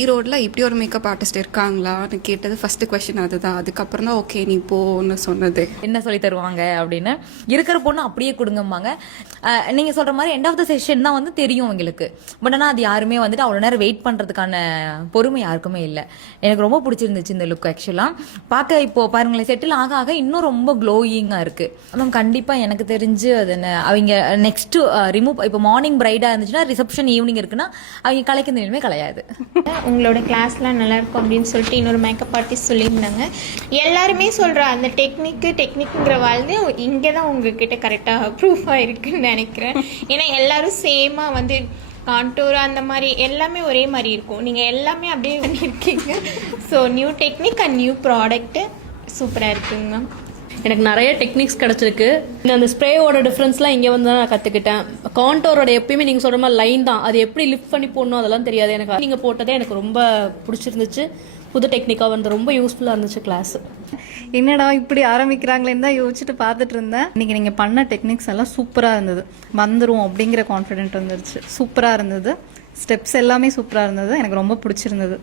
ஈரோடில் இப்படி ஒரு மேக்கப் ஆர்டிஸ்ட் இருக்காங்களான்னு கேட்டது ஃபர்ஸ்ட் கொஸ்டின் அதுதான். அதுக்கப்புறம் தான் ஓகே நீ போன்னு சொன்னது. என்ன சொல்லி தருவாங்க அப்படின்னு இருக்கிற பொண்ணு அப்படியே கொடுங்கம்பாங்க. நீங்கள் சொல்கிற மாதிரி எண்ட் ஆஃப் த செஷன் தான் வந்து தெரியும் உங்களுக்கு. பட் ஆனால் அது யாருமே வந்துட்டு அவ்வளோ நேரம் வெயிட் பண்ணுறதுக்கான பொறுமை யாருக்குமே இல்லை. எனக்கு ரொம்ப பிடிச்சிருந்துச்சு இந்த லுக். ஆக்சுவலாக பார்க்க இப்போ பாருங்களேன், செட்டில் ஆக ஆக இன்னும் ரொம்ப க்ளோயிங்காக இருக்குது மேம். கண்டிப்பாக எனக்கு தெரிஞ்சு அது அவங்க நெக்ஸ்ட்டு ரிமூவ் இப்போ மார்னிங் பிரைடாக இருந்துச்சுன்னா ரிசப்ஷன் ஈவினிங் இருக்குன்னா அவங்க கலைக்க நிலைமை கிடையாது. உங்களோட கிளாஸ்லாம் நல்லாயிருக்கும் அப்படின்னு சொல்லிட்டு இன்னொரு மேக்கப் ஆர்டிஸ்ட் சொல்லியிருந்தாங்க. எல்லாருமே சொல்கிற அந்த டெக்னிக்குங்கிற வாழ்ந்து இங்கே தான் உங்ககிட்ட கரெக்டாக ப்ரூஃப் ஆகிருக்குன்னு நினைக்கிறேன். ஏன்னா எல்லோரும் சேமாக வந்து கான்டூர் அந்த மாதிரி எல்லாமே ஒரே மாதிரி இருக்கும். நீங்கள் எல்லாமே அப்படியே பண்ணியிருக்கீங்க. So new technique and new product சூப்பராக இருக்குங்க மேம். எனக்கு நிறைய டெக்னிக்ஸ் கிடச்சிருக்கு. அந்த ஸ்ப்ரேயோட டிஃப்ரென்ஸ்லாம் இங்கே வந்து தான் நான் கற்றுக்கிட்டேன். கான்டோரோட எப்பயுமே நீங்கள் சொல்கிற மாதிரி லைன் தான், அது எப்படி லிஃப்ட் பண்ணி போடணும் அதெல்லாம் தெரியாது எனக்கு. நீங்கள் போட்டதே எனக்கு ரொம்ப பிடிச்சிருந்துச்சு. புது டெக்னிக்காக வந்து ரொம்ப யூஸ்ஃபுல்லாக இருந்துச்சு கிளாஸ். என்னடா இப்படி ஆரம்பிக்கிறாங்களேன்னு தான் யோசிச்சுட்டு பார்த்துட்டு இருந்தேன். இன்னைக்கு நீங்கள் பண்ண டெக்னிக்ஸ் எல்லாம் சூப்பராக இருந்தது. வந்துடும் அப்படிங்கிற கான்ஃபிடென்ட் வந்துருச்சு. சூப்பராக இருந்தது. ஸ்டெப்ஸ் எல்லாமே சூப்பராக இருந்தது. எனக்கு ரொம்ப பிடிச்சிருந்தது.